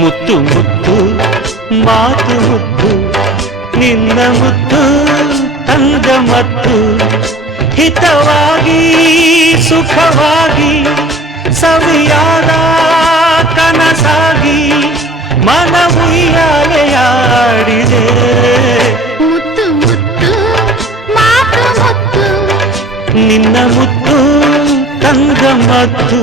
ಮುತ್ತು ಮುತ್ತು ಮಾತು ಮುತ್ತು ನಿನ್ನ ಮುತ್ತು ತಂದ ಮತ್ತು. ಹಿತವಾಗಿ ಸುಖವಾಗಿ ಸವಿಯಾದ ಕನಸಾಗಿ ಮನ ಉಯ್ಯಾಲೆಯಾಡಿದೆ ಮುತ್ತು ಮುತ್ತು ಮಾತು ಮುತ್ತು. ನಿನ್ನ ಮುತ್ತು ತಂದ ಮತ್ತು.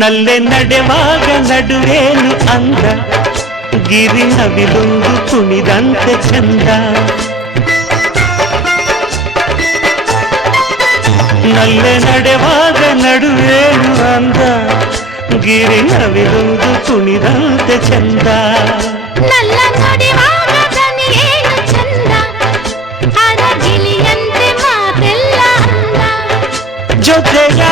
ನಲ್ಲೆ ನಡೆವಾಗ ನಡುವೇನು ಅಂದ ಗಿರಿ ನವಿಲೊಂದು ಕುಣಿದಂತೆ ಚಂದ ನಲ್ಲೆ ನಡೆವಾಗ ನಡುವೇನು ಅಂದ ಗಿರಿ ನವಿಲೊಂದು ಕುಣಿದಂತೆ ಚಂದ ನಲ್ಲ ನುಡಿವಾಗ ದನಿಯೇನು ಚಂದ ಅರಗಿಲಿಯಂತೆ ಮಾತೆಲ್ಲ ಅಂದ ಜೊತೆಯಾಗಿ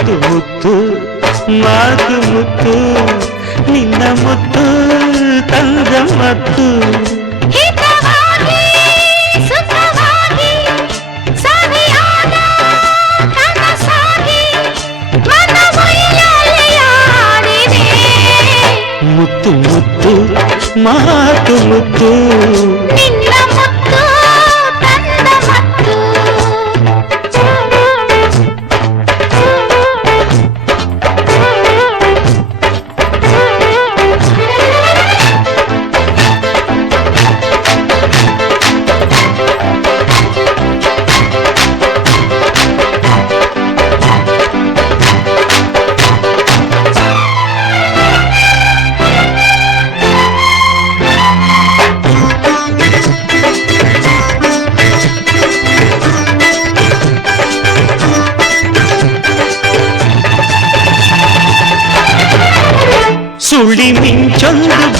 ಮುತ್ತು ಮುತ್ತು ಮಾತು ಮುತ್ತು ನಿನ್ನ ಮುತ್ತು ತಂದ ಮತ್ತು. ಮುತ್ತು ಮುತ್ತು ಮಾತು ಮುತ್ತು. ನಿನ್ನ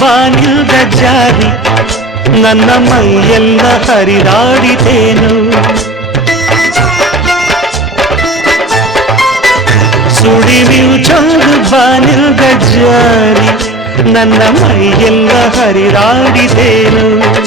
ಮಿಂಚೊಂದು ಬಾನಿಲ್ದ ಜಾರಿ ನನ್ನ ಮೈಯೆಲ್ಲ ಹರಿದಾಡಿತೇನು ಸುಳಿ ಮಿಂಚೊಂದು ಬಾನಿಲ್ದ ಜಾರಿ ನನ್ನ ಮೈಯೆಲ್ಲ ಹರಿದಾಡಿತೇನು ನನ್ನ ಉಸಿರಾ